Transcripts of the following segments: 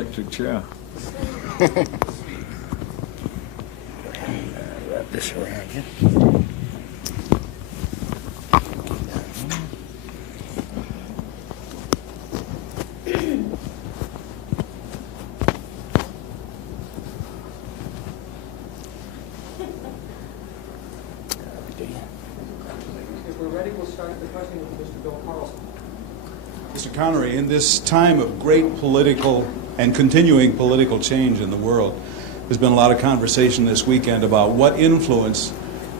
electric chair. Wrap this around you. Mr. Connery, in this time of great political and continuing political change in the world, there's been a lot of conversation this weekend about what influence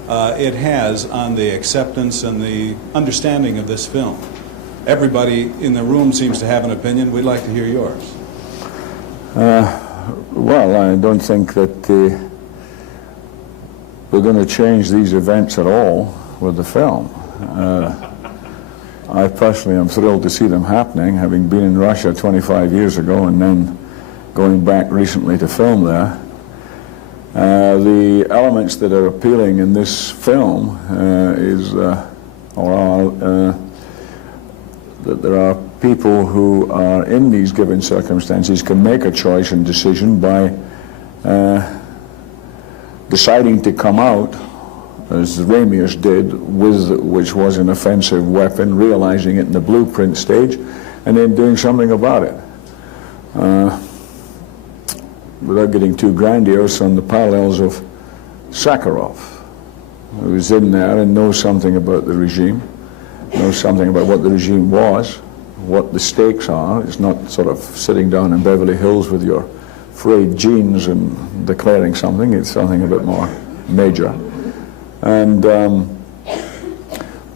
it has on the acceptance and the understanding of this film. Everybody in the room seems to have an opinion. We'd like to hear yours. Well, I don't think that we're going to change these events at all with the film. I personally am thrilled to see them happening, having been in Russia 25 years ago and then going back recently to film there. The elements that are appealing in this film that there are people who are in these given circumstances can make a choice and decision by deciding to come out, as Ramius did, which was an offensive weapon, realizing it in the blueprint stage, and then doing something about it. Without getting too grandiose, on the parallels of Sakharov, who is in there and knows something about the regime, knows something about what the regime was, what the stakes are. It's not sort of sitting down in Beverly Hills with your frayed jeans and declaring something. It's something a bit more major. And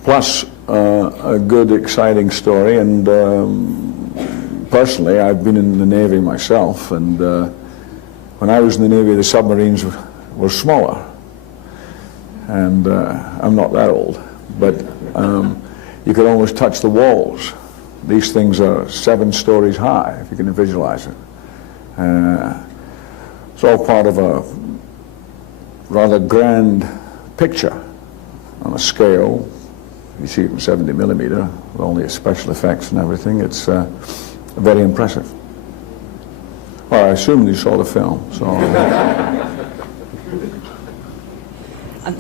plus a good, exciting story. And personally, I've been in the Navy myself, and when I was in the Navy, the submarines were smaller. And I'm not that old, but you could almost touch the walls. These things are 7 stories high, if you can visualize it. It's all part of a rather grand picture on a scale. You see it in 70 millimeter with all the special effects and everything. It's very impressive. Well, I assume you saw the film, so.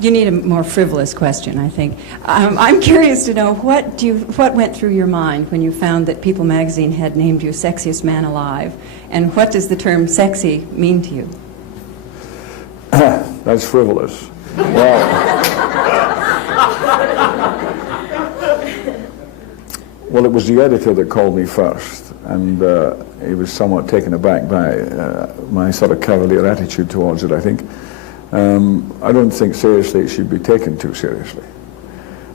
You need a more frivolous question, I think. I'm curious to know what went through your mind when you found that People magazine had named you Sexiest Man Alive, and what does the term sexy mean to you? That's frivolous. Well, it was the editor that called me first, and he was somewhat taken aback by my sort of cavalier attitude towards it, I think. I don't think seriously it should be taken too seriously.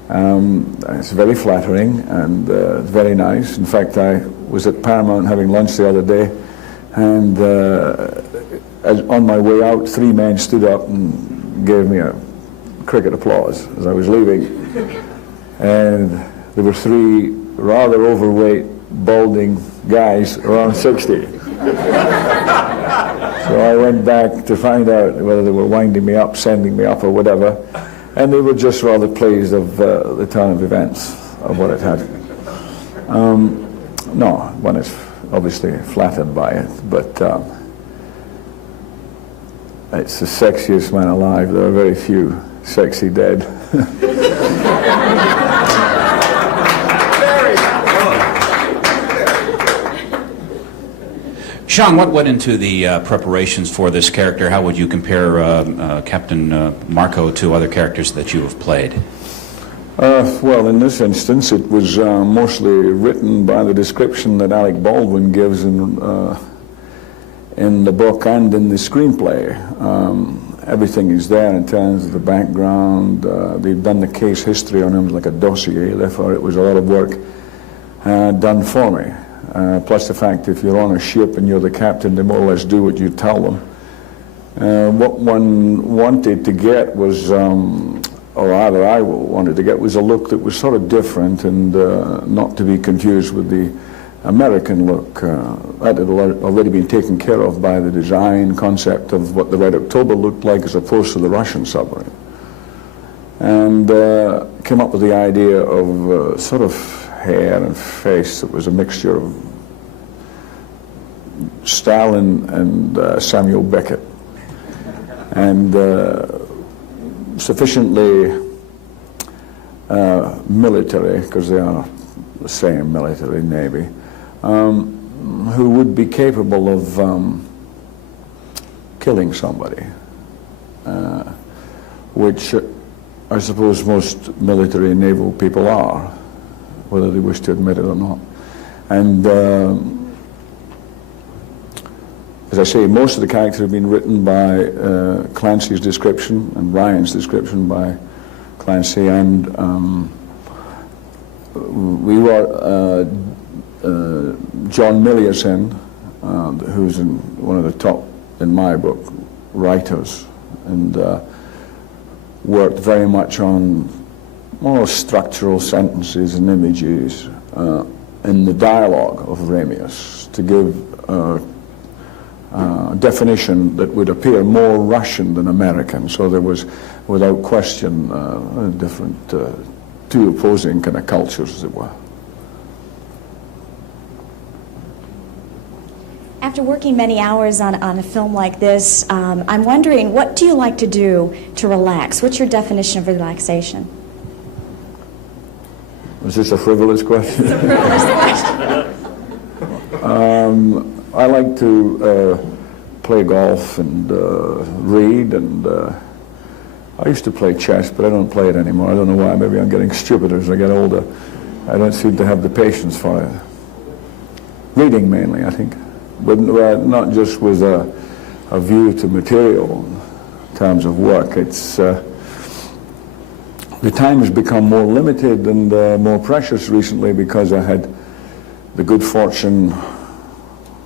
It's very flattering and very nice. In fact, I was at Paramount having lunch the other day, and on my way out, 3 men stood up and gave me a cricket applause as I was leaving. And there were 3 rather overweight, balding guys around 60. So I went back to find out whether they were winding me up, sending me up, or whatever, and they were just rather pleased of the turn of events, of what it had. No, one is obviously flattered by it, but it's the sexiest man alive. There are very few sexy dead. Sean, what went into the preparations for this character? How would you compare Captain Marco to other characters that you have played? Well, in this instance, it was mostly written by the description that Alec Baldwin gives in the book and in the screenplay. Everything is there in terms of the background. They've done the case history on him like a dossier, therefore it was a lot of work done for me. Plus the fact if you're on a ship and you're the captain, they more or less do what you tell them. What one wanted to get was, or rather I wanted to get, was a look that was sort of different and not to be confused with the American look. That had already been taken care of by the design concept of what the Red October looked like as opposed to the Russian submarine. And came up with the idea of sort of hair and face that was a mixture of Stalin and Samuel Beckett, and sufficiently military, because they are the same, military, Navy, who would be capable of killing somebody, which I suppose most military and naval people are, whether they wish to admit it or not. And as I say, most of the characters have been written by Clancy's description and Ryan's description by Clancy, and we were John Miliusin, who's one of the top, in my book, writers, and worked very much on more structural sentences and images in the dialogue of Ramius to give definition that would appear more Russian than American. So there was, without question, different, two opposing kind of cultures, as it were. After working many hours on a film like this, I'm wondering, what do you like to do to relax? What's your definition of relaxation? Is this a frivolous question? It's a frivolous question. I like to play golf and read, and I used to play chess, but I don't play it anymore. I don't know why. Maybe I'm getting stupider as I get older. I don't seem to have the patience for it. Reading mainly, I think, but not just with a view to material in terms of work. It's the time has become more limited and more precious recently because I had the good fortune,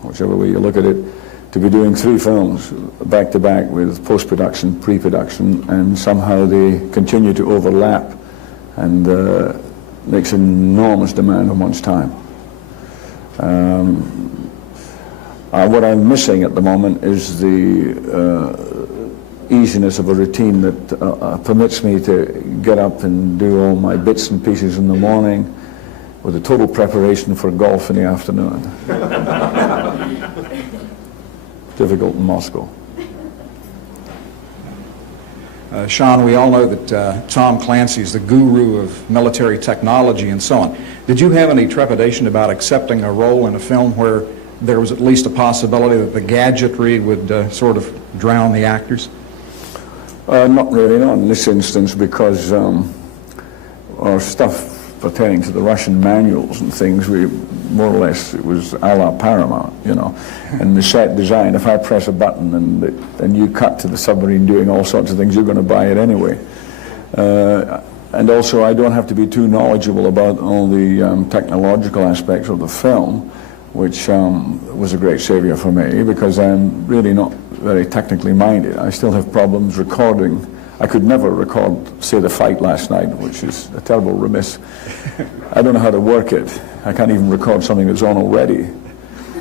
whichever way you look at it, to be doing 3 films back to back with post-production, pre-production, and somehow they continue to overlap, and makes an enormous demand on one's time. What I'm missing at the moment is the easiness of a routine that permits me to get up and do all my bits and pieces in the morning with a total preparation for golf in the afternoon. Difficult in Moscow. Sean, we all know that Tom Clancy is the guru of military technology and so on. Did you have any trepidation about accepting a role in a film where there was at least a possibility that the gadgetry would sort of drown the actors? Not really, not in this instance, because our stuff pertaining to the Russian manuals and things, we more or less, it was a la Paramount, you know. And the set design, if I press a button and you cut to the submarine doing all sorts of things, you're going to buy it anyway. And also, I don't have to be too knowledgeable about all the technological aspects of the film, which was a great savior for me, because I'm really not very technically minded. I still have problems recording. I could never record, say, the fight last night, which is a terrible remiss. I don't know how to work it. I can't even record something that's on already.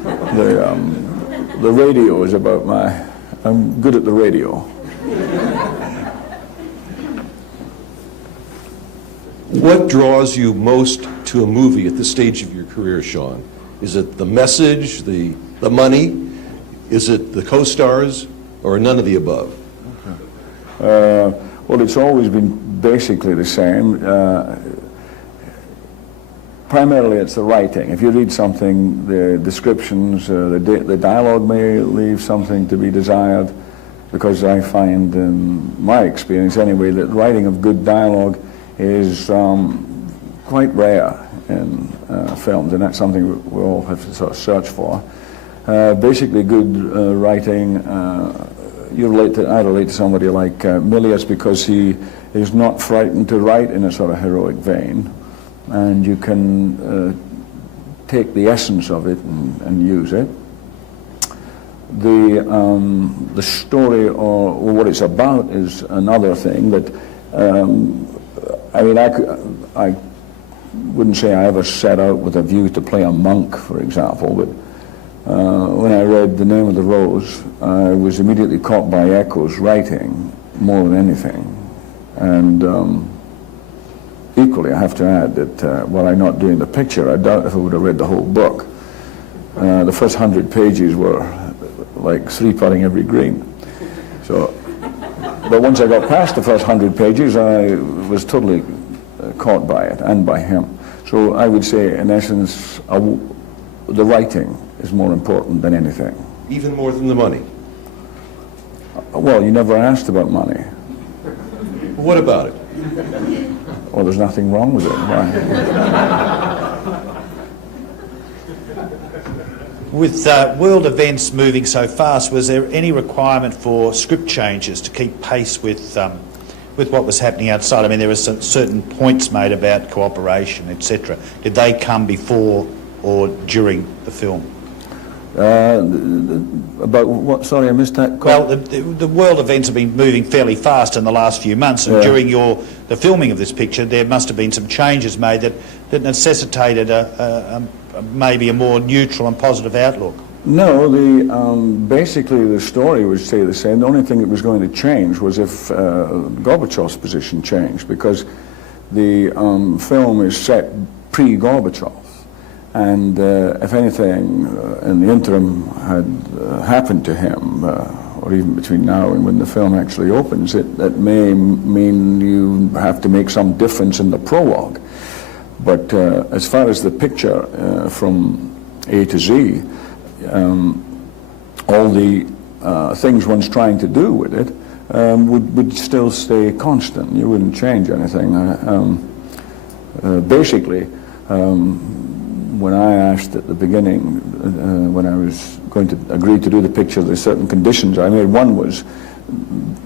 The radio is about I'm good at the radio. What draws you most to a movie at this stage of your career, Sean? Is it the message, the money? Is it the co-stars, or none of the above? Well, it's always been basically the same. Primarily, it's the writing. If you read something, the descriptions, the dialogue may leave something to be desired, because I find, in my experience anyway, that writing of good dialogue is quite rare in films, and that's something we all have to sort of search for. Basically, good writing. I relate to somebody like Milius, because he is not frightened to write in a sort of heroic vein, and you can take the essence of it and use it. The story or what it's about is another thing. That I mean, I wouldn't say I ever set out with a view to play a monk, for example, but when I read The Name of the Rose, I was immediately caught by Echo's writing more than anything. And equally, I have to add that while I'm not doing the picture, I doubt if I would have read the whole book. the first 100 pages were like 3-putting every green. So, but once I got past the first 100 pages, I was totally caught by it and by him. So I would say, in essence, the writing is more important than anything. Even more than the money? Well, you never asked about money. What about it? Well, there's nothing wrong with it. Why? With world events moving so fast, was there any requirement for script changes to keep pace with what was happening outside? I mean, there were certain points made about cooperation, etc. Did they come before or during the film? About what? Sorry, I missed that. Well, the world events have been moving fairly fast in the last few months, and during the filming of this picture, there must have been some changes made that necessitated maybe a more neutral and positive outlook. No, basically the story would stay the same. The only thing that was going to change was if Gorbachev's position changed, because the film is set pre-Gorbachev. And if anything in the interim had happened to him, or even between now and when the film actually opens, it may mean you have to make some difference in the prologue. But as far as the picture from A to Z, all the things one's trying to do with it would still stay constant. You wouldn't change anything. Basically, when I asked at the beginning, when I was going to agree to do the picture, there's certain conditions I made. One was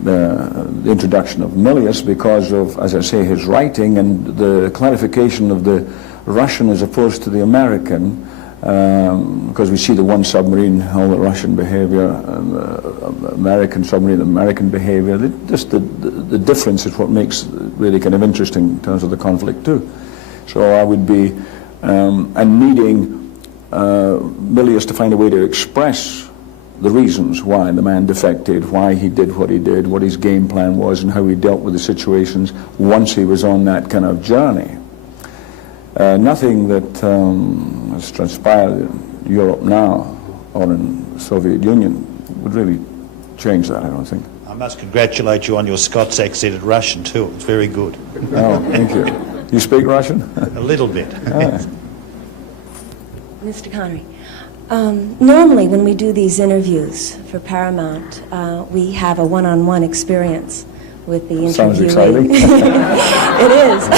the introduction of Milius because of, as I say, his writing and the clarification of the Russian as opposed to the American, because we see the one submarine, all the Russian behavior, and the American submarine, the American behavior. Just the difference is what makes it really kind of interesting in terms of the conflict too. So I would be, and needing Milius to find a way to express the reasons why the man defected, why he did, what his game plan was, and how he dealt with the situations once he was on that kind of journey. Nothing that has transpired in Europe now or in the Soviet Union would really change that, I don't think. I must congratulate you on your Scots accented Russian too. It's very good. Oh, thank you. You speak Russian? A little bit. Mr. Connery, normally when we do these interviews for Paramount, we have a one-on-one experience with the interviewee. Sounds exciting. It is.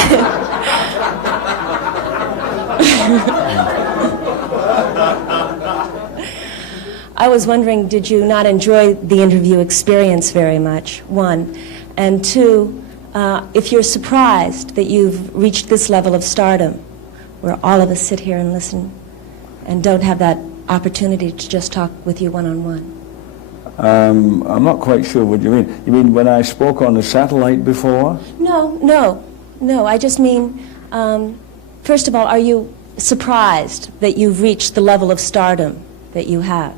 I was wondering, did you not enjoy the interview experience very much, one? And two, if you're surprised that you've reached this level of stardom, where all of us sit here and listen and don't have that opportunity to just talk with you one-on-one. I'm not quite sure what you mean. You mean when I spoke on the satellite before? No. I just mean, first of all, are you surprised that you've reached the level of stardom that you have?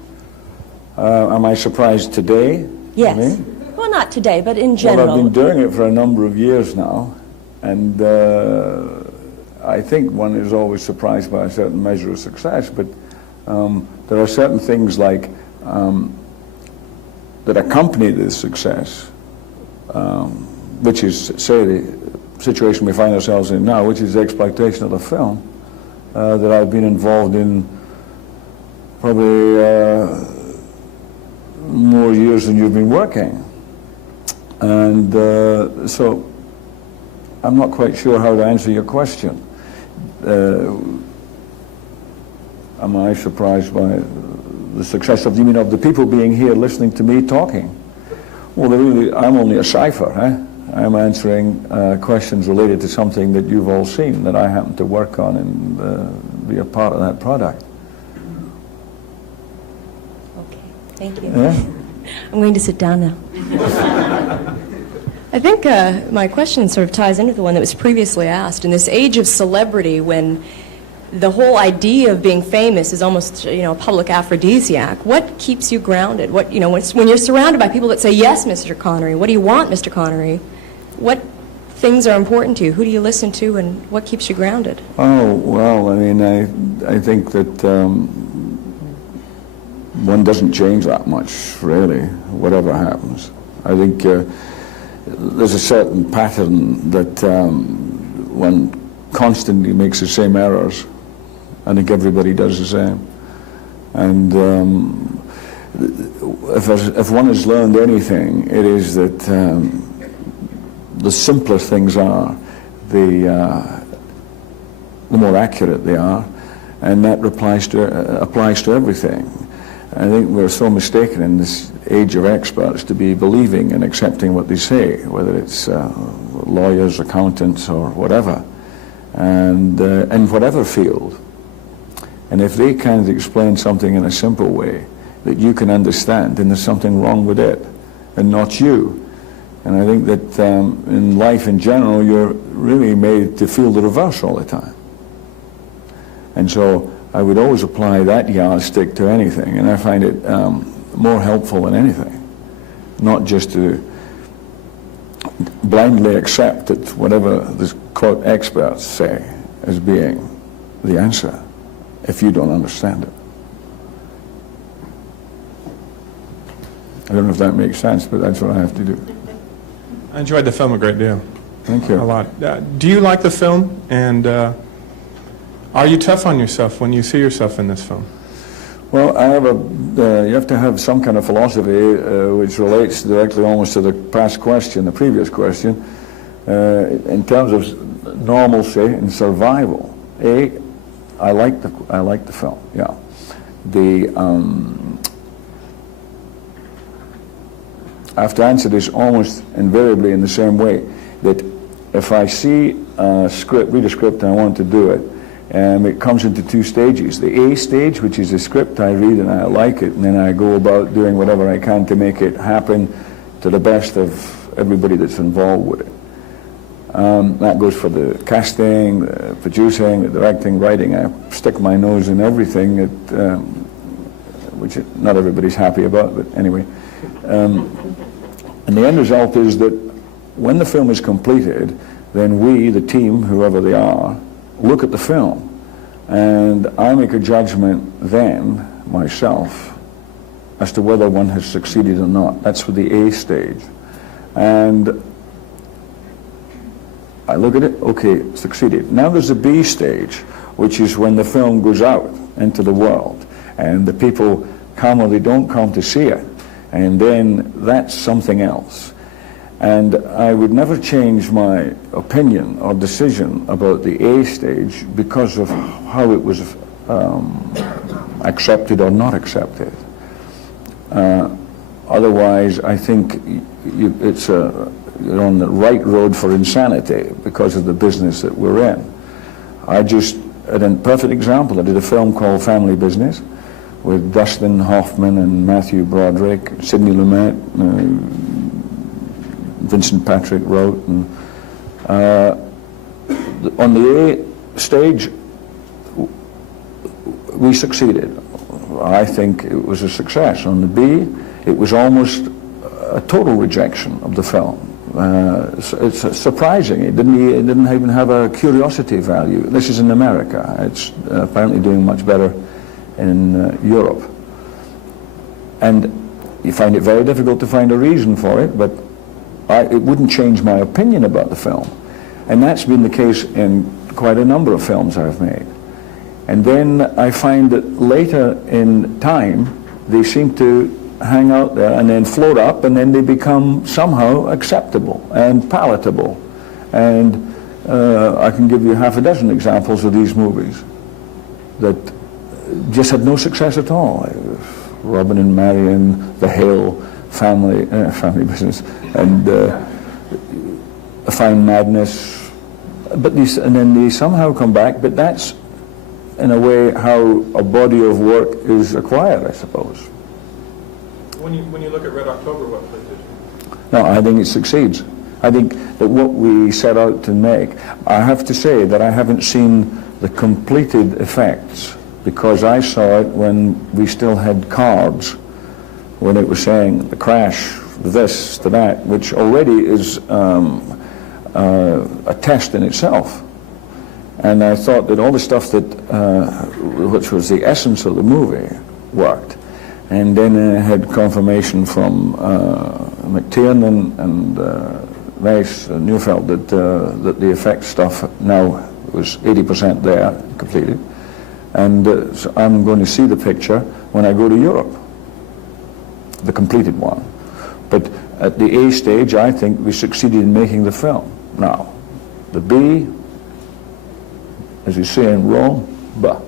Am I surprised today? Yes. You mean? Well, not today, but in general. Well, I've been doing it for a number of years now, and I think one is always surprised by a certain measure of success, but there are certain things like that accompany this success, which is, say, the situation we find ourselves in now, which is the exploitation of the film, that I've been involved in probably more years than you've been working. And so I'm not quite sure how to answer your question. Am I surprised by the success of, you mean of the people being here listening to me talking? Well, I'm only a cipher. I'm answering questions related to something that you've all seen, that I happen to work on and be a part of that product. Okay, thank you. Yeah? I'm going to sit down now. I think my question sort of ties into the one that was previously asked. In this age of celebrity, when the whole idea of being famous is almost, a public aphrodisiac, what keeps you grounded? What, when you're surrounded by people that say, "Yes, Mr. Connery," what do you want, Mr. Connery? What things are important to you? Who do you listen to, and what keeps you grounded? Oh, well, I mean, I think that one doesn't change that much, really, whatever happens. I think there's a certain pattern that one constantly makes the same errors. I think everybody does the same. And if one has learned anything, it is that the simpler things are, the more accurate they are, and that applies to everything. I think we're so mistaken in this age of experts to be believing and accepting what they say, whether it's lawyers, accountants, or whatever, and in whatever field. And if they can't explain something in a simple way that you can understand, then there's something wrong with it, and not you. And I think that in life in general, you're really made to feel the reverse all the time. And so I would always apply that yardstick to anything, and I find it more helpful than anything, not just to blindly accept that whatever the quote experts say as being the answer if you don't understand it. I don't know if that makes sense, but that's what I have to do. I enjoyed the film a great deal. Thank you. A lot. Do you like the film, and are you tough on yourself when you see yourself in this film? Well, I have you have to have some kind of philosophy which relates directly almost to the past question, the previous question, in terms of normalcy and survival. I like the film, yeah. I have to answer this almost invariably in the same way, that if I see a script, read a script and I want to do it, it comes into two stages. The A stage, which is a script I read and I like it, and then I go about doing whatever I can to make it happen to the best of everybody that's involved with it. That goes for the casting, the producing, the directing, writing. I stick my nose in everything, which not everybody's happy about, but anyway. And the end result is that when the film is completed, then we, the team, whoever they are, look at the film, and I make a judgment then, myself, as to whether one has succeeded or not. That's for the A stage. And I look at it, okay, succeeded. Now there's the B stage, which is when the film goes out into the world, and the people come or they don't come to see it, and then that's something else. And I would never change my opinion or decision about the A stage because of how it was accepted or not accepted. Otherwise, I think you're on the right road for insanity because of the business that we're in. I had a perfect example. I did a film called Family Business with Dustin Hoffman and Matthew Broderick, Sidney Lumet, Vincent Patrick wrote, and on the A stage we succeeded. I think it was a success. On the B, it was almost a total rejection of the film. It's surprising. It didn't even have a curiosity value. This is in America. It's apparently doing much better in Europe. And you find it very difficult to find a reason for it, but it wouldn't change my opinion about the film. And that's been the case in quite a number of films I've made. And then I find that later in time, they seem to hang out there and then float up, and then they become somehow acceptable and palatable. And I can give you half a dozen examples of these movies that just had no success at all. Robin and Marion, The Hill, Family Business, and A Fine Madness. But and then they somehow come back, but that's in a way how a body of work is acquired, I suppose. When you look at Red October, what play did you? No, I think it succeeds. I think that what we set out to make, I have to say that I haven't seen the completed effects, because I saw it when we still had cards, when it was saying the crash, this, to that, which already is a test in itself. And I thought that all the stuff that, which was the essence of the movie, worked. And then I had confirmation from McTiernan and Weiss Neufeld that the effects stuff now was 80% there, completed. And so I'm going to see the picture when I go to Europe, the completed one. But at the A stage, I think we succeeded in making the film. Now, the B, as you say in Rome, bah.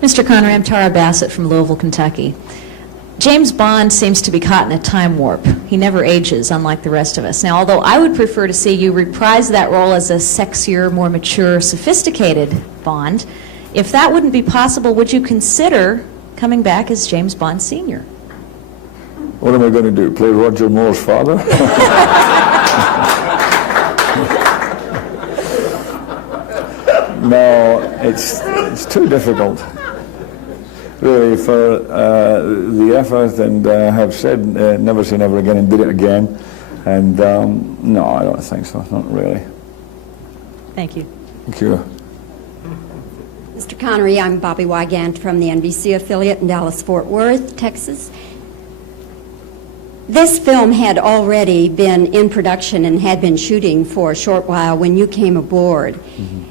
Mr. Connery, I'm Tara Bassett from Louisville, Kentucky. James Bond seems to be caught in a time warp. He never ages, unlike the rest of us. Now, although I would prefer to see you reprise that role as a sexier, more mature, sophisticated Bond, if that wouldn't be possible, would you consider coming back as James Bond Sr.? What am I going to do, play Roger Moore's father? No, it's too difficult, really, for the effort, and I have said never say never again and did it again, and no, I don't think so, not really. Thank you. Thank you. Mr. Connery, I'm Bobby Wygant from the NBC affiliate in Dallas-Fort Worth, Texas. This film had already been in production and had been shooting for a short while when you came aboard. Mm-hmm.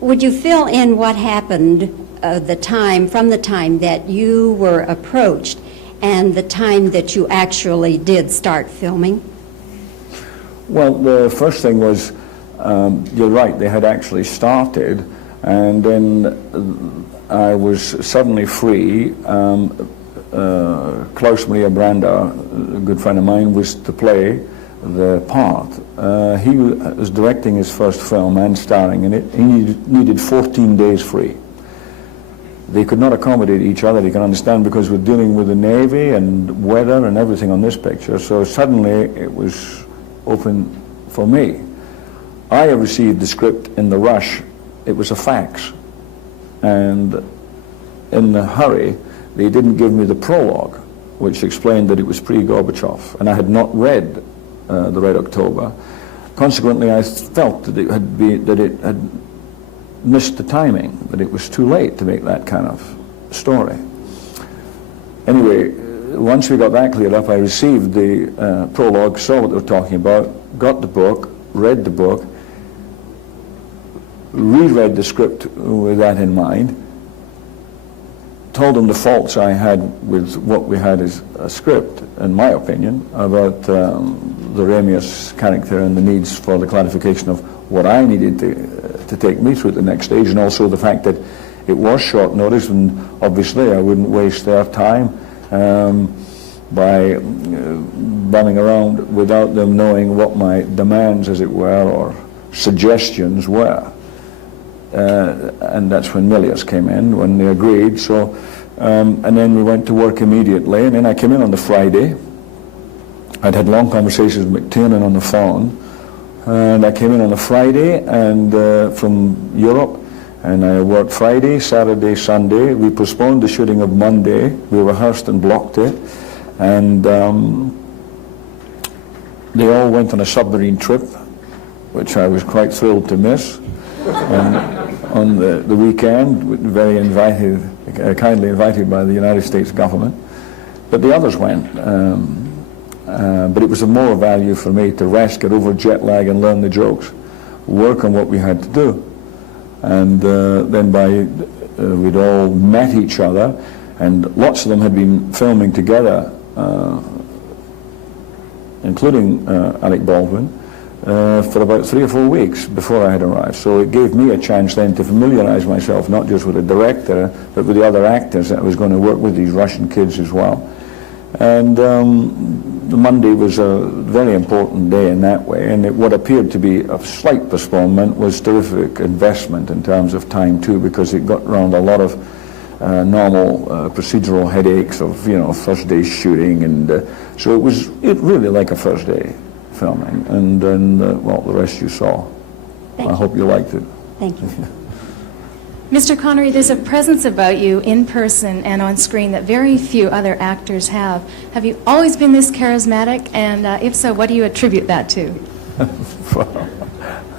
Would you fill in what happened from the time that you were approached and the time that you actually did start filming? Well, the first thing was, you're right, they had actually started, and then I was suddenly free. Klaus Maria Branda, a good friend of mine, was to play the part. He was directing his first film and starring in it. He needed 14 days free. They could not accommodate each other, you can understand, because we're dealing with the Navy and weather and everything on this picture, so suddenly it was open for me. I received the script in the rush. It was a fax, and in the hurry they didn't give me the prologue, which explained that it was pre-Gorbachev, and I had not read The Red October. Consequently, I felt that it had missed the timing, that it was too late to make that kind of story. Anyway, once we got that cleared up, I received the prologue, saw what they were talking about, got the book, read the book, reread the script with that in mind, told them the faults I had with what we had as a script, in my opinion, about the Ramius character and the needs for the clarification of what I needed to take me through the next stage, and also the fact that it was short notice, and obviously I wouldn't waste their time by bumming around without them knowing what my demands, as it were, or suggestions were. And that's when Milius came in, when they agreed. So, and then we went to work immediately, and then I came in on the Friday. I'd had long conversations with McTiernan on the phone, and I came in on a Friday and from Europe, and I worked Friday, Saturday, Sunday. We postponed the shooting of Monday. We rehearsed and blocked it, and they all went on a submarine trip, which I was quite thrilled to miss. And on the weekend, very invited, kindly invited by the United States government, but the others went. But it was of more value for me to rest, get over jet lag and learn the jokes, work on what we had to do. And then we'd all met each other, and lots of them had been filming together, including Alec Baldwin, for about 3 or 4 weeks before I had arrived. So it gave me a chance then to familiarize myself not just with the director, but with the other actors that I was going to work with, these Russian kids as well. And the Monday was a very important day in that way, and what appeared to be a slight postponement was terrific investment in terms of time too, because it got around a lot of normal procedural headaches of, first day shooting, and so it was really like a first day filming, and then well, the rest you saw. I hope you liked it. Thank you. Mr. Connery, there's a presence about you in person and on screen that very few other actors have. Have you always been this charismatic? And if so, what do you attribute that to?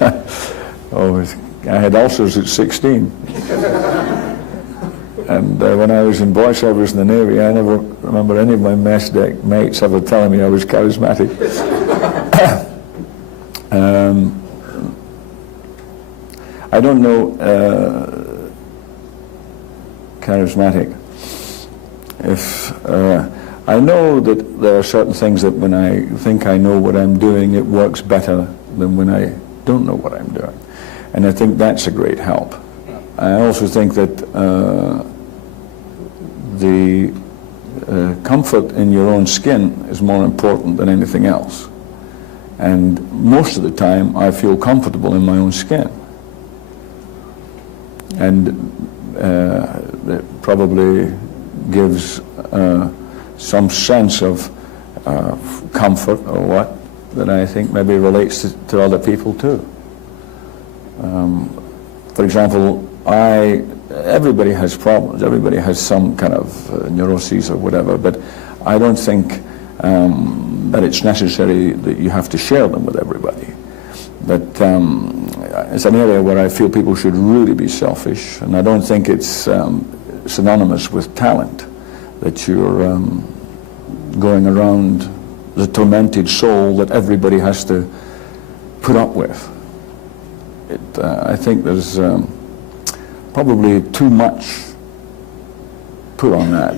I had ulcers at 16. And when I was in boy service in the Navy, I never remember any of my mess deck mates ever telling me I was charismatic. I don't know charismatic. If I know that there are certain things that when I think I know what I'm doing, it works better than when I don't know what I'm doing. And I think that's a great help. I also think that the comfort in your own skin is more important than anything else. And most of the time, I feel comfortable in my own skin. And it probably gives some sense of comfort or what that I think maybe relates to other people too. For example, everybody has problems, everybody has some kind of neuroses or whatever, but I don't think that it's necessary that you have to share them with everybody. But it's an area where I feel people should really be selfish, and I don't think it's synonymous with talent, that you're going around the tormented soul that everybody has to put up with. I think there's probably too much put on that,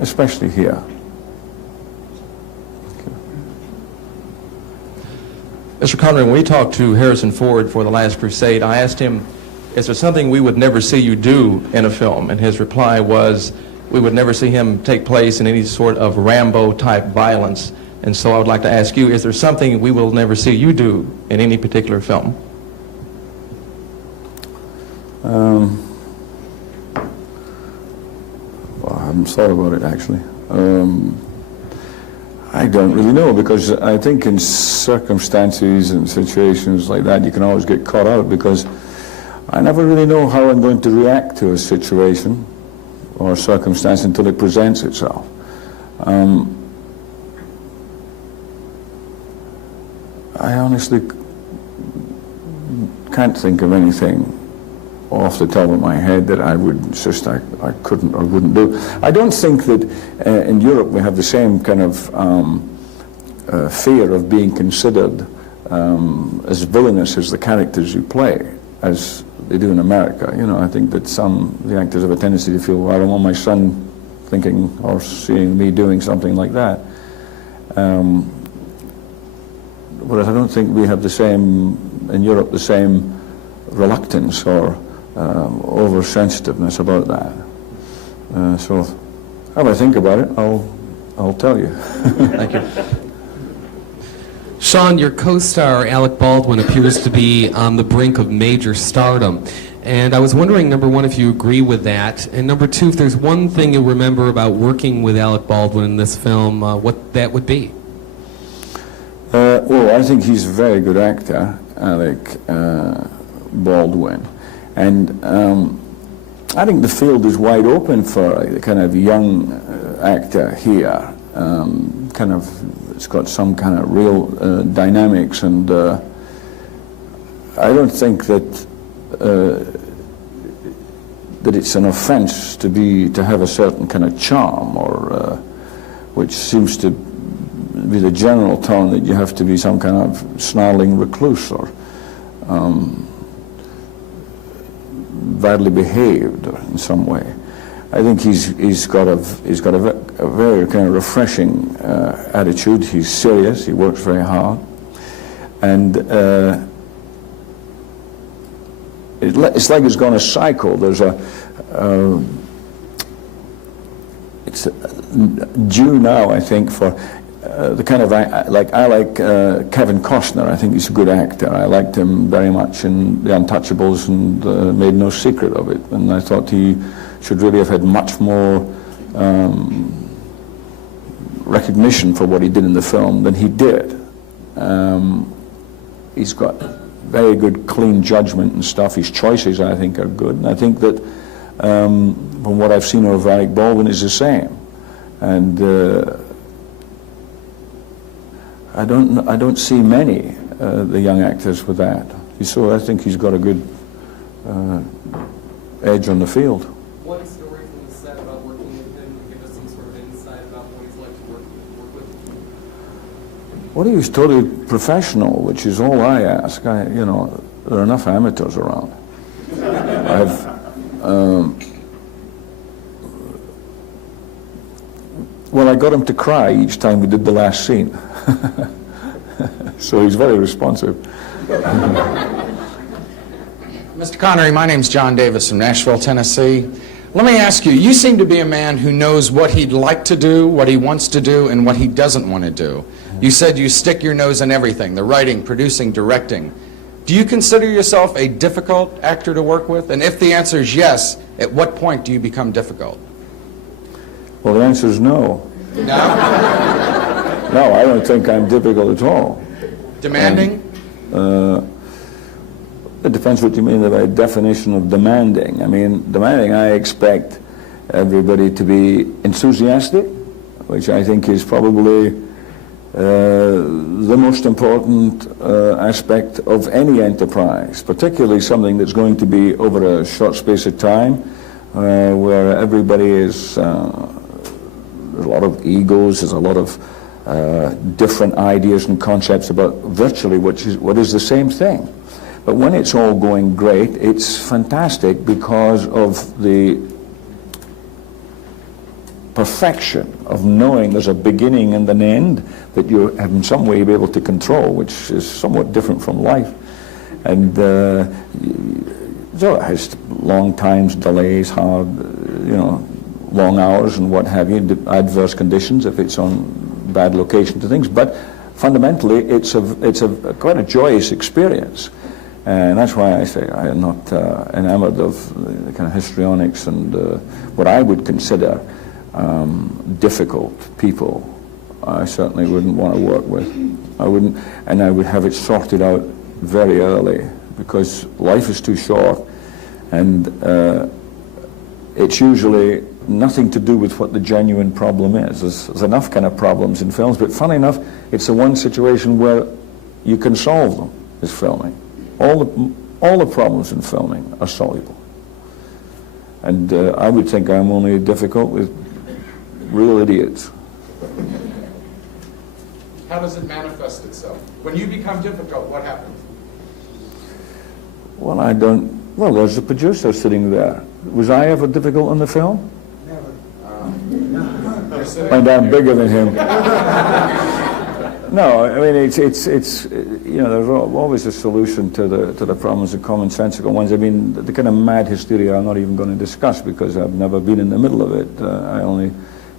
especially here. Mr. Connery, when we talked to Harrison Ford for The Last Crusade, I asked him, is there something we would never see you do in a film? And his reply was, we would never see him take place in any sort of Rambo-type violence. And so I would like to ask you, is there something we will never see you do in any particular film? Well, I haven't thought about it, actually. I don't really know, because I think in circumstances and situations like that, you can always get caught out, because I never really know how I'm going to react to a situation or circumstance until it presents itself. I honestly can't think of anything off the top of my head that I would insist I couldn't or wouldn't do. I don't think that in Europe we have the same kind of fear of being considered as villainous as the characters you play as they do in America. You know, I think that the actors have a tendency to feel, well, I don't want my son thinking or seeing me doing something like that. Whereas I don't think we have the same, in Europe, the same reluctance or oversensitiveness about that. So, if I think about it, I'll tell you. Thank you. Sean, your co-star Alec Baldwin appears to be on the brink of major stardom. And I was wondering, number one, if you agree with that, and number two, if there's one thing you remember about working with Alec Baldwin in this film, what that would be. Well, I think he's a very good actor, Alec Baldwin. And I think the field is wide open for a kind of young actor here. It's got some kind of real dynamics, and I don't think that it's an offense to have a certain kind of charm, or which seems to be the general tone, that you have to be some kind of snarling recluse or badly behaved in some way. I think he's got a very kind of refreshing attitude. He's serious. He works very hard, and it's like he's gone a cycle. There's it's due now, I think, for the kind of I like Kevin Costner. I think he's a good actor. I liked him very much in The Untouchables, and made no secret of it. And I thought he should really have had much more recognition for what he did in the film than he did. He's got very good, clean judgment and stuff. His choices, I think, are good. And I think that from what I've seen of Alec Baldwin is the same. And I don't see many the young actors with that. So I think he's got a good edge on the field. One story from the Well, he was totally professional, which is all I ask. You know, there are enough amateurs around. Well, I got him to cry each time we did the last scene. So he's very responsive. Mr. Connery, my name's John Davis from Nashville, Tennessee. Let me ask you, you seem to be a man who knows what he'd like to do, what he wants to do, and what he doesn't want to do. You said you stick your nose in everything, the writing, producing, directing. Do you consider yourself a difficult actor to work with? And if the answer is yes, at what point do you become difficult? Well, the answer is no. No? No, I don't think I'm difficult at all. Demanding? It depends what you mean by definition of demanding. I mean, demanding, I expect everybody to be enthusiastic, which I think is probably the most important aspect of any enterprise, particularly something that's going to be over a short space of time, where everybody is, there's a lot of egos, there's a lot of different ideas and concepts about virtually what is the same thing. But when it's all going great, it's fantastic because of the perfection of knowing there's a beginning and an end that you have in some way be able to control, which is somewhat different from life. And so it has long times, delays, hard, long hours and what have you, adverse conditions if it's on bad location to things. But fundamentally, it's quite a joyous experience. And that's why I say I am not enamored of the kind of histrionics and what I would consider difficult people. I certainly wouldn't want to work with. I wouldn't, and I would have it sorted out very early because life is too short, and it's usually nothing to do with what the genuine problem is. There's enough kind of problems in films, but funny enough, it's the one situation where you can solve them, is filming. All the problems in filming are soluble. And I would think I'm only difficult with real idiots. How does it manifest itself? When you become difficult, what happens? Well, well, there's the producer sitting there. Was I ever difficult in the film? Never. And I'm bigger than him. No, I mean, it's there's always a solution to the problems, the commonsensical ones. I mean, the kind of mad hysteria I'm not even going to discuss because I've never been in the middle of it. I only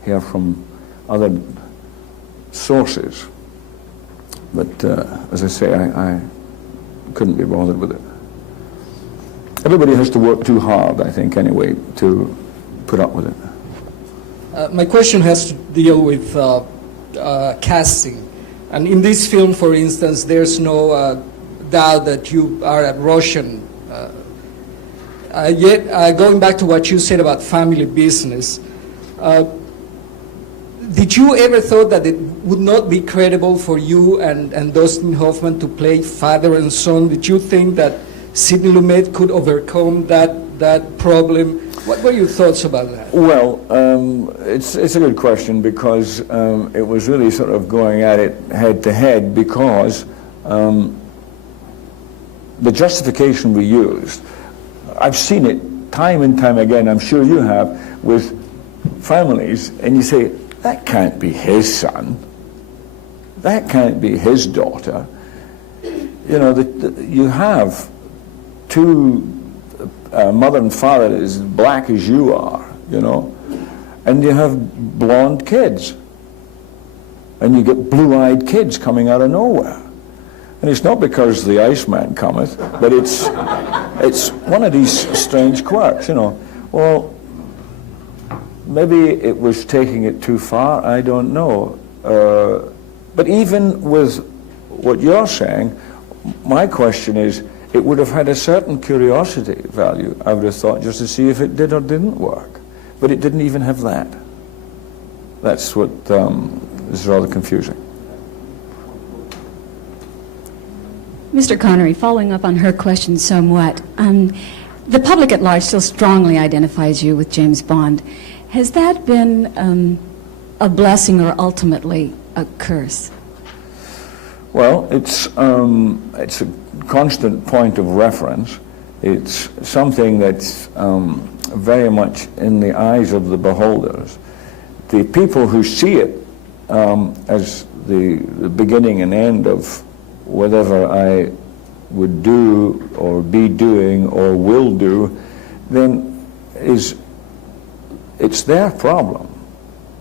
hear from other sources. But as I say, I couldn't be bothered with it. Everybody has to work too hard, I think, anyway, to put up with it. My question has to deal with casting. And in this film, for instance, there's no doubt that you are a Russian. Yet, going back to what you said about family business, did you ever thought that it would not be credible for you and Dustin Hoffman to play father and son? Did you think that Sidney Lumet could overcome that problem? What were your thoughts about that? Well, it's a good question because it was really sort of going at it head to head because the justification we used, I've seen it time and time again, I'm sure you have, with families, and you say, that can't be his son, that can't be his daughter. You know, you have two mother and father as black as you are, and you have blonde kids, and you get blue-eyed kids coming out of nowhere. And it's not because the Iceman cometh, but it's one of these strange quirks, Well, maybe it was taking it too far, I don't know. But even with what you're saying, my question is, it would have had a certain curiosity value, I would have thought, just to see if it did or didn't work. But it didn't even have that. That's what is rather confusing. Mr. Connery, following up on her question somewhat, the public at large still strongly identifies you with James Bond. Has that been a blessing or ultimately a curse? Well, it's a constant point of reference. It's something that's very much in the eyes of the beholders. The people who see it as the beginning and end of whatever I would do or be doing or will do, then it's their problem,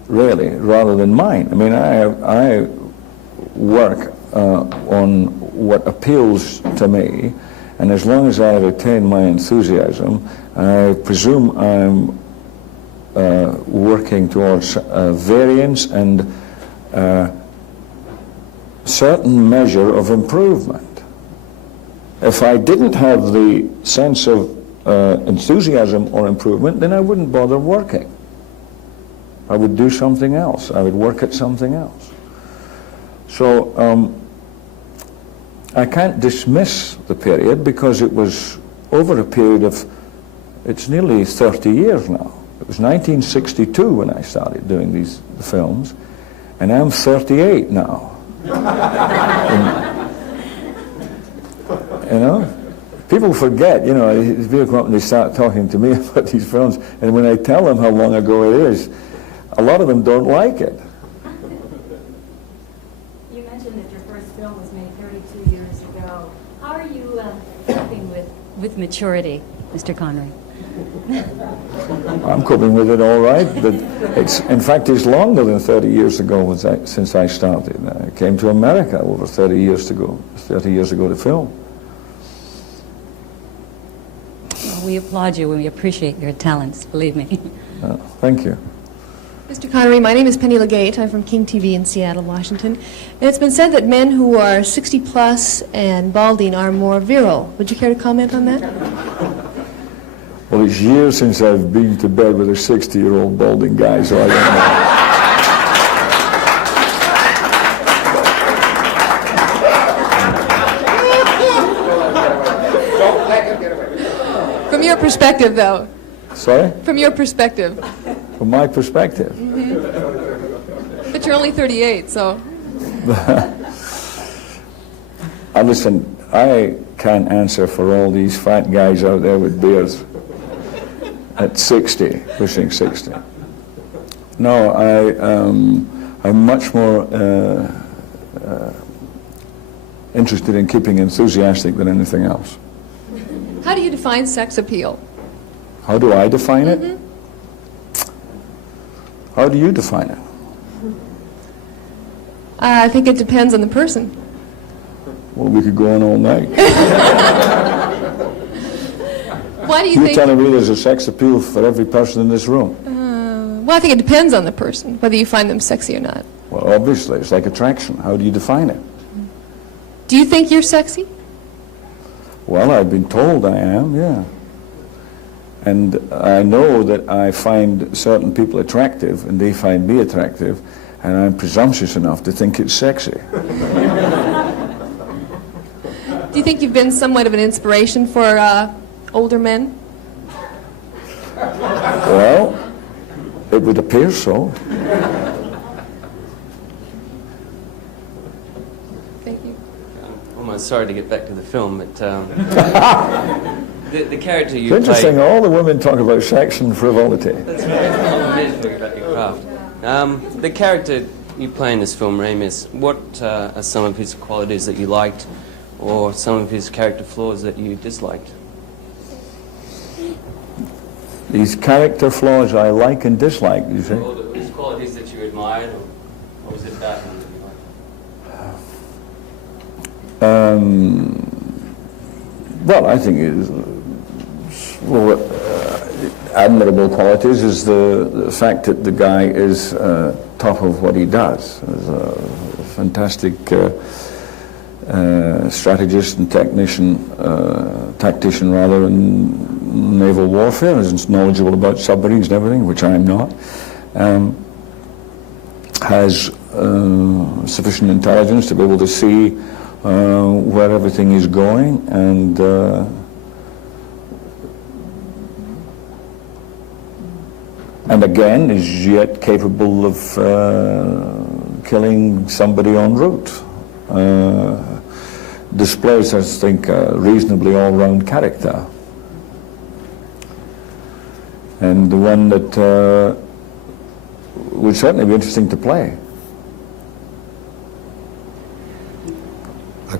really, rather than mine. I mean, I work on what appeals to me, and as long as I retain my enthusiasm, I presume I'm working towards variance and certain measure of improvement. If I didn't have the sense of enthusiasm or improvement, then I wouldn't bother working. I would do something else. I would work at something else. So I can't dismiss the period because it was over a period of, it's nearly 30 years now. It was 1962 when I started doing these films, and I'm 38 now. You know, people forget, people come up and they start talking to me about these films, and when I tell them how long ago it is, a lot of them don't like it. You mentioned that your first film was made 32 years ago. How are you coping with maturity, Mr. Connery? I'm coping with it all right, but in fact, it's longer than 30 years ago since I started. I came to America over 30 years ago to film. Well, we applaud you and we appreciate your talents, believe me. Thank you. Mr. Connery, my name is Penny Legate. I'm from King TV in Seattle, Washington. And it's been said that men who are 60 plus and balding are more virile. Would you care to comment on that? Well, it's years since I've been to bed with a 60-year-old balding guy, so I don't know. From your perspective, though. Sorry? From your perspective. From my perspective. Mm-hmm. But you're only 38, so. Listen, I can't answer for all these fat guys out there with beards at 60, pushing 60. No, I'm much more interested in keeping enthusiastic than anything else. How do you define sex appeal? How do I define it? How do you define it? I think it depends on the person. Well, we could go on all night. Why do you You're think... telling me there's a sex appeal for every person in this room? Well, I think it depends on the person, whether you find them sexy or not. Well, obviously, it's like attraction. How do you define it? Do you think you're sexy? Well, I've been told I am, yeah. And I know that I find certain people attractive, and they find me attractive, and I'm presumptuous enough to think it's sexy. Do you think you've been somewhat of an inspiration for older men? Well, it would appear so. Thank you. I'm almost sorry to get back to the film, but the character you It's interesting, play... all the women talk about sex and frivolity. That's right. I'm talking about your craft. The character you play in this film, Ramis, what are some of his qualities that you liked, or some of his character flaws that you disliked? These character flaws I like and dislike, you say? Or his qualities that you admired, or was it that one that you liked? Well, I think admirable qualities is the fact that the guy is top of what he does. He's a fantastic strategist and tactician rather, in naval warfare. He's knowledgeable about submarines and everything, which I'm not. Has sufficient intelligence to be able to see where everything is going, and again is yet capable of killing somebody en route. displays, I think, a reasonably all-round character. And the one that would certainly be interesting to play.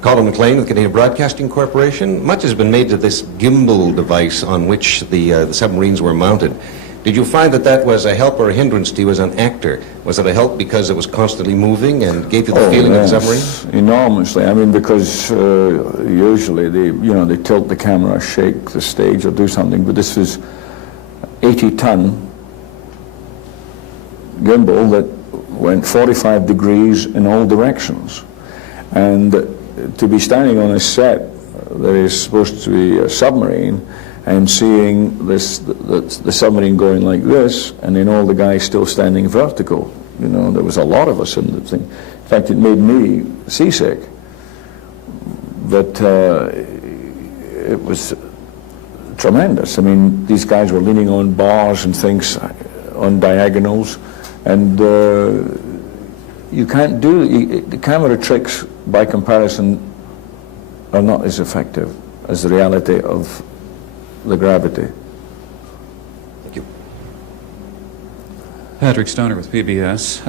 Colin McLean with Canadian Broadcasting Corporation. Much has been made of this gimbal device on which the submarines were mounted. Did you find that that was a help or a hindrance to you as an actor? Was it a help because it was constantly moving and gave you the feeling of the submarine? Enormously. I mean, because usually they tilt the camera, shake the stage, or do something. But this was 80-ton gimbal that went 45 degrees in all directions, and to be standing on a set that is supposed to be a submarine and seeing the submarine going like this, and then all the guys still standing vertical. You know, there was a lot of us in the thing. In fact, it made me seasick. But it was tremendous. I mean, these guys were leaning on bars and things on diagonals, and you can't do the camera tricks by comparison are not as effective as the reality of the gravity. Thank you. Patrick Stoner with PBS.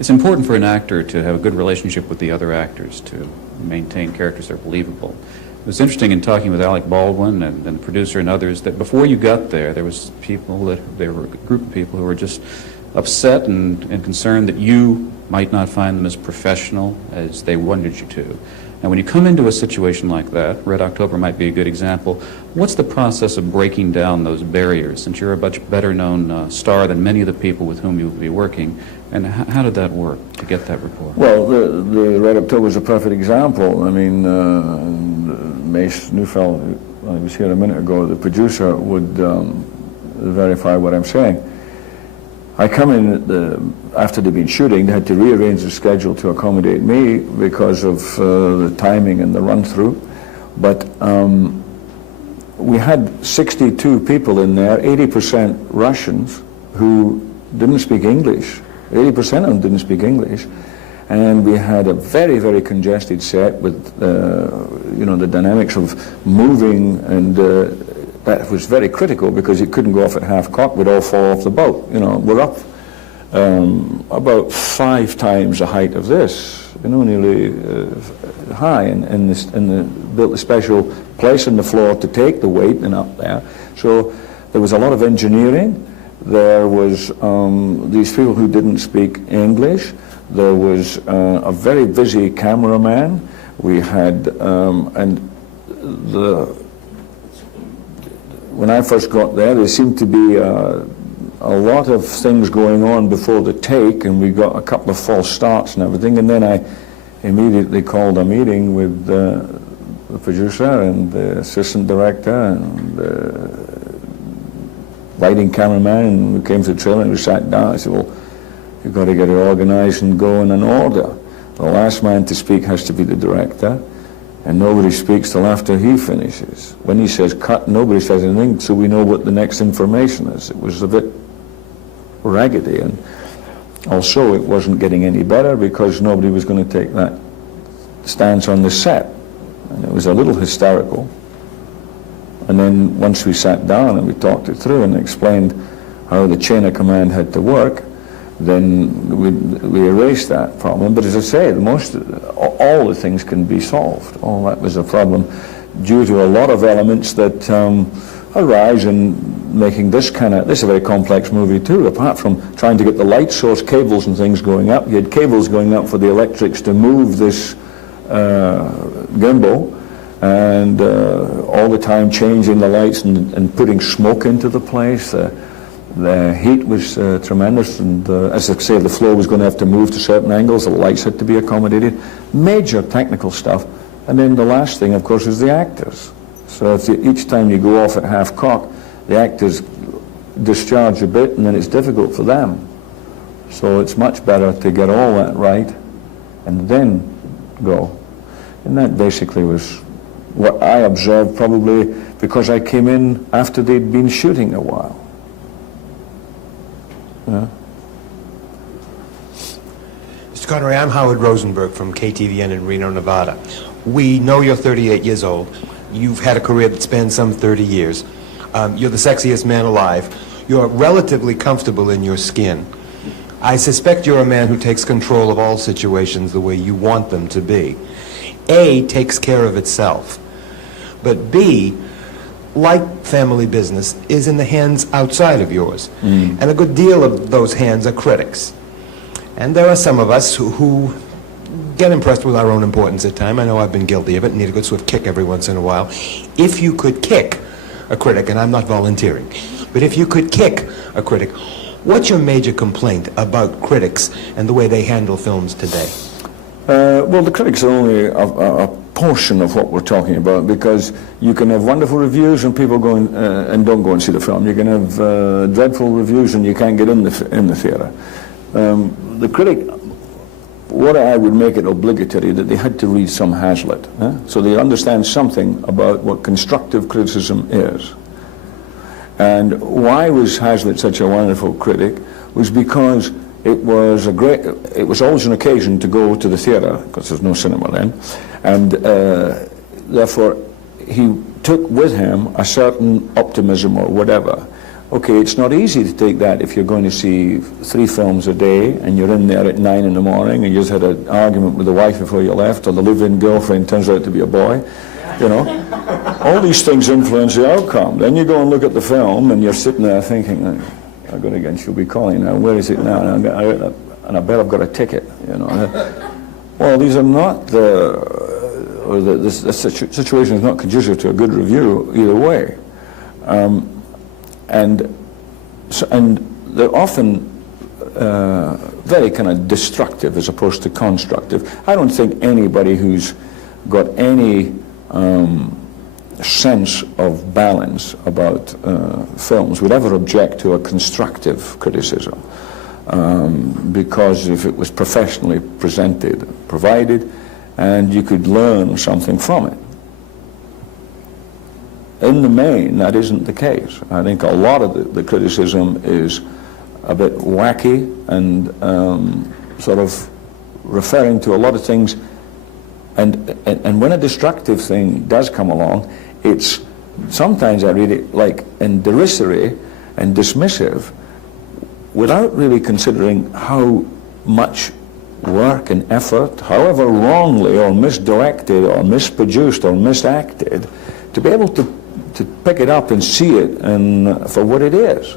It's important for an actor to have a good relationship with the other actors to maintain characters that are believable. It was interesting in talking with Alec Baldwin and the producer and others that before you got there was people that there were a group of people who were just upset and concerned that you might not find them as professional as they wanted you to. Now, when you come into a situation like that, Red October might be a good example, what's the process of breaking down those barriers, since you're a much better-known star than many of the people with whom you'll be working, and how did that work to get that rapport? Well, the Red October is a perfect example. I mean, Mace Neufeld, who was here a minute ago, the producer, would verify what I'm saying. I come in after they'd been shooting. They had to rearrange the schedule to accommodate me because of the timing and the run-through. But we had 62 people in there, 80% Russians, who didn't speak English. 80% of them didn't speak English. And we had a very, very congested set with, the dynamics of moving, and that was very critical because it couldn't go off at half-cock. We'd all fall off the boat. You know, we're up about 5 times the height of this, nearly high, and built a special place in the floor to take the weight and up there. So there was a lot of engineering. There was these people who didn't speak English. There was a very busy cameraman. We had, when I first got there seemed to be a lot of things going on before the take, and we got a couple of false starts and everything, and then I immediately called a meeting with the producer and the assistant director and the lighting cameraman, and we came to the trailer and we sat down. I said, well, you've got to get it organized and go in an order. The last man to speak has to be the director, and nobody speaks till after he finishes. When he says cut, nobody says anything, so we know what the next information is. It was a bit raggedy, and also it wasn't getting any better because nobody was going to take that stance on the set, and it was a little hysterical. And then once we sat down and we talked it through and explained how the chain of command had to work, then we erased that problem. But as I say, all the things can be solved. All that was a problem due to a lot of elements that arise in making this is a very complex movie too. Apart from trying to get the light source cables and things going up, you had cables going up for the electrics to move this gimbal, and all the time changing the lights and putting smoke into the place. The heat was tremendous, and as I say, the floor was going to have to move to certain angles, the lights had to be accommodated. Major technical stuff. And then the last thing, of course, is the actors. So if each time you go off at half-cock, the actors discharge a bit, and then it's difficult for them. So it's much better to get all that right and then go. And that basically was what I observed, probably because I came in after they'd been shooting a while. Mr. Mr. Connery, I'm Howard Rosenberg from KTVN in Reno, Nevada. We know you're 38 years old. You've had a career that spans some 30 years. You're the sexiest man alive. You're relatively comfortable in your skin. I suspect you're a man who takes control of all situations the way you want them to be. A takes care of itself. But B, like family business, is in the hands outside of yours. And a good deal of those hands are critics. And there are some of us who get impressed with our own importance at times. I know I've been guilty of it and need a good sort of kick every once in a while. If you could kick a critic, and I'm not volunteering, but if you could kick a critic, what's your major complaint about critics and the way they handle films today? Well, the critics are only a portion of what we're talking about, because you can have wonderful reviews and people go and don't go and see the film. You can have dreadful reviews and you can't get in the theatre. The critic, what I would make it obligatory that they had to read some Hazlitt, so they understand something about what constructive criticism is. And why was Hazlitt such a wonderful critic was because it was always an occasion to go to the theatre, because there's no cinema then, and therefore he took with him a certain optimism or whatever. Okay, it's not easy to take that if you're going to see 3 films a day and you're in there at 9 in the morning and you just had an argument with the wife before you left, or the live-in girlfriend turns out to be a boy, you know. All these things influence the outcome. Then you go and look at the film and you're sitting there thinking, I've got again, she'll be calling now, where is it now? And I bet I've got a ticket, you know. Well, these are not the situation is not conducive to a good review either way. And they're often very kind of destructive as opposed to constructive. I don't think anybody who's got any sense of balance about films would ever object to a constructive criticism, because if it was professionally provided, and you could learn something from it. In the main, that isn't the case. I think a lot of the criticism is a bit wacky and sort of referring to a lot of things. And when a destructive thing does come along, it's sometimes I read it like in derisory and dismissive, without really considering how much work and effort, however wrongly or misdirected or misproduced or misacted, to be able to pick it up and see it and for what it is,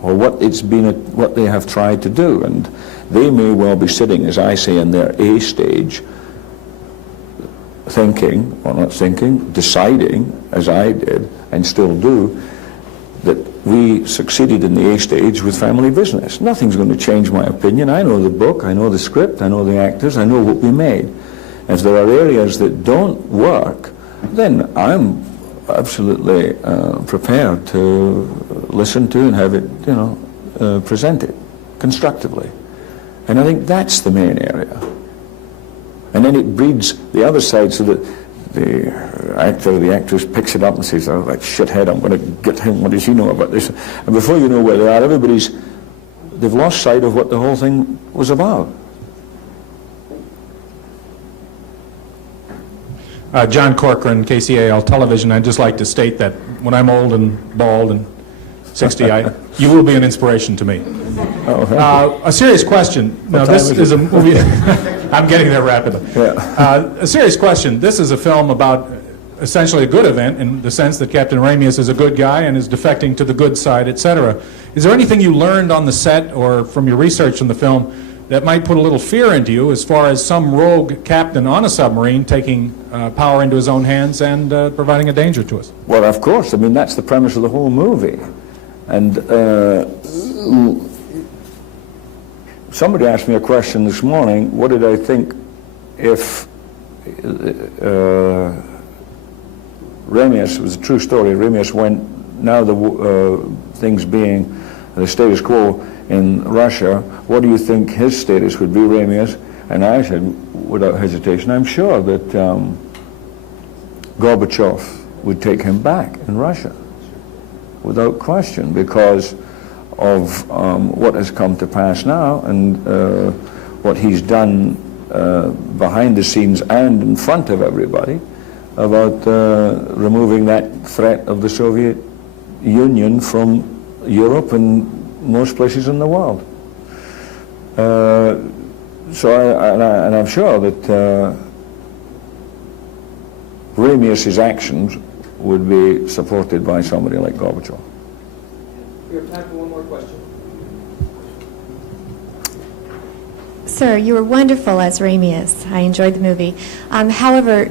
or what what they have tried to do. And they may well be sitting, as I say, in their A stage, thinking, or not thinking, deciding, as I did and still do, that we succeeded in the A stage with family business. Nothing's going to change my opinion. I know the book, I know the script, I know the actors, I know what we made. If there are areas that don't work, then I'm absolutely prepared to listen to and have it, you know, presented constructively. And I think that's the main area. And then it breeds the other side, so that the actor or the actress picks it up and says, oh, that shithead, I'm going to get him, what does he know about this? And before you know where they are, they've lost sight of what the whole thing was about. John Corcoran, KCAL Television. I'd just like to state that when I'm old and bald and 60, you will be an inspiration to me. A serious question. Now, this is a movie. I'm getting there rapidly. A serious question. This is a film about essentially a good event, in the sense that Captain Ramius is a good guy and is defecting to the good side, etc. Is there anything you learned on the set or from your research in the film that might put a little fear into you, as far as some rogue captain on a submarine taking power into his own hands and providing a danger to us? Well, of course. I mean, that's the premise of the whole movie. And somebody asked me a question this morning, what did I think if Ramius, it was a true story, Ramius went, now the things being the status quo in Russia, what do you think his status would be, Ramius? And I said, without hesitation, I'm sure that Gorbachev would take him back in Russia, without question, because of what has come to pass now, and what he's done behind the scenes and in front of everybody about removing that threat of the Soviet Union from Europe and most places in the world. And I'm sure that Ramius's actions would be supported by somebody like Gorbachev. We have time for one more question. Sir, you were wonderful as Ramius. I enjoyed the movie. However,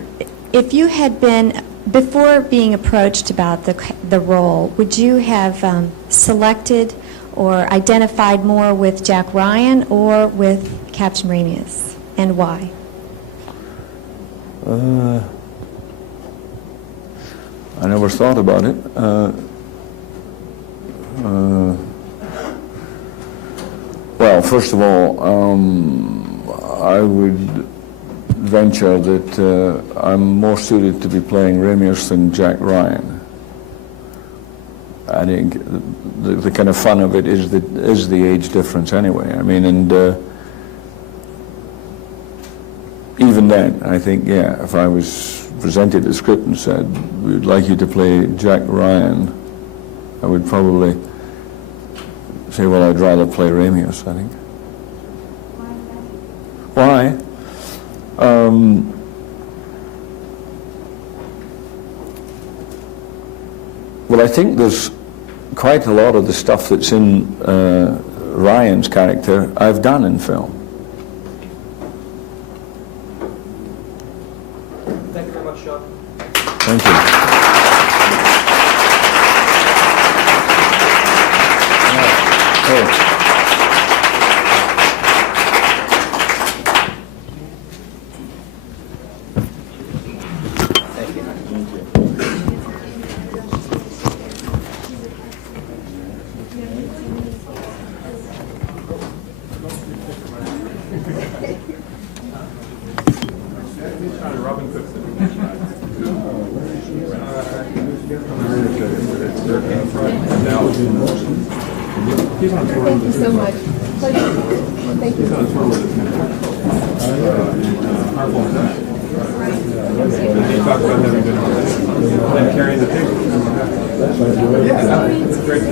if you had been, before being approached about the role, would you have selected or identified more with Jack Ryan or with Captain Ramius, and why? I never thought about it. Well, first of all, I would venture that I'm more suited to be playing Ramius than Jack Ryan. I think the kind of fun of it is the age difference anyway. I mean, and even then, I think, yeah, if I was presented the script and said, we'd like you to play Jack Ryan, I would probably say, well, I'd rather play Ramius, I think. Why? Well, I think there's quite a lot of the stuff that's in Ryan's character I've done in film. Thank you very much, Sean. Thank you. Thank you so much. Pleasure. Thank you. You talked about having been and carrying the table. Yeah, that's great.